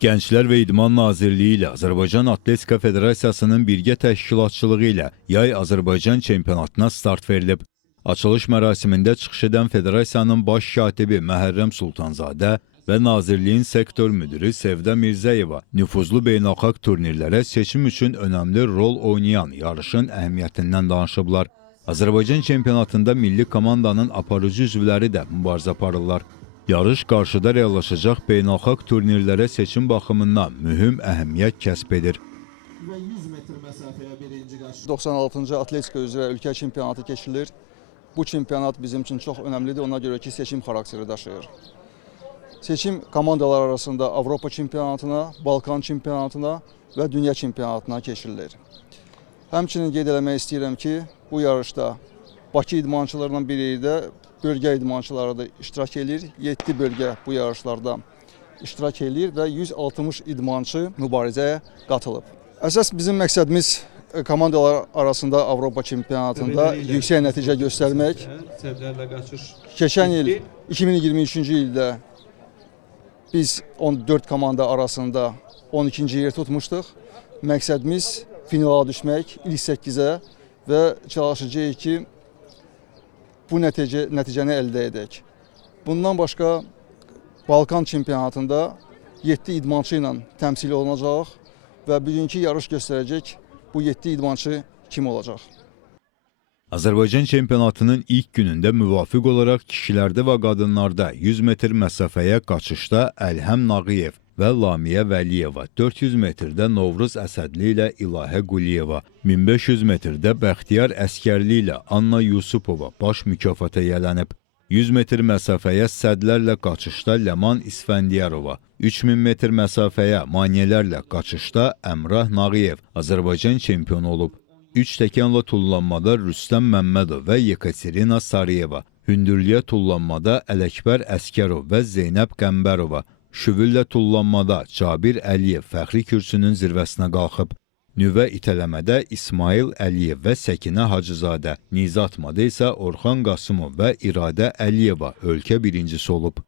Gənclər və İdman Nazirliyi ilə Azərbaycan Atletika Federasiyasının birgə təşkilatçılığı ilə Yay Azərbaycan çempionatına start verilib. Açılış mərasimində çıxış edən Federasiyanın baş katibi Məhərrəm Sultanzadə və Nazirliyin sektor müdürü Sevdə Mirzəyeva nüfuzlu beynəlxalq turnirlərə seçim üçün önəmli rol oynayan yarışın əhəmiyyətindən danışıblar. Azərbaycan çempionatında milli komandanın aparıcı üzvləri də mübarizə aparırlar. Yarış qarşıda reallaşacaq beynəlxalq turnirlərə seçim baxımından mühüm əhəmiyyət kəsb edir. 100 metr məsafəyə birinci qaçış. 96-cı atletika üzrə ölkə çempionatı keçirilir. Bu çempionat bizim üçün çox önəmlidir, ona görə ki, seçim xarakteri daşıyır. Seçim komandalar arasında Avropa çempionatına, Balkan çempionatına və dünya çempionatına keçirilir. Həmçinin qeyd eləmək istəyirəm ki, bu yarışda Bakı idmançılarından biri də bölgə idmançıları da iştirak edir. 7 bölgə bu yarışlarda iştirak edir və 160 idmançı mübarizəyə qatılıb. Əsas bizim məqsədimiz komandalar arasında Avropa çempionatında yüksək nəticə göstərmək. Keçən il 2023-cü ildə biz 14 komanda arasında 12-ci yer tutmuşduq. Məqsədimiz finala düşmək, ilk 8-ə və çalışacağıq ki, bu nəticəni əldə edək. Bundan başqa Balkan çempionatında 7 idmançı ilə təmsil olunacaq və bugünkü yarış göstərəcək bu 7 idmançı kim olacaq. Azərbaycan çempionatının ilk günündə müvafiq olaraq kişilərdə və qadınlarda 100 metr məsafəyə qaçışda Əlhəm Nağıyev və Lamiyə Vəliyeva, 400 metrdə Novruz Əsədli ilə İlahə Quliyeva, 1500 metrdə Bəxtiyar Əskərli ilə Anna Yusupova baş mükafata yələnib. 100 metr məsafəyə sədlərlə qaçışda Ləman İsfəndiyarova, 3000 metr məsafəyə maneələrlə qaçışda Əmrah Nağıyev Azərbaycan çempionu olub. 3 təkanla tullanmada Rüstəm Məmmədov və Yekaterina Sarıyeva, hündürlüyə tullanmada Ələkbər Əskərov və Zeynəb Qəmbərova, şüvüllə tullanmada Cabir Əliyev fəxri kürsünün zirvəsinə qalxıb. Nüvə itələmədə İsmail Əliyev və Səkinə Hacızadə, nizə atmada isə Orxan Qasımov və İradə Əliyeva ölkə birincisi olub.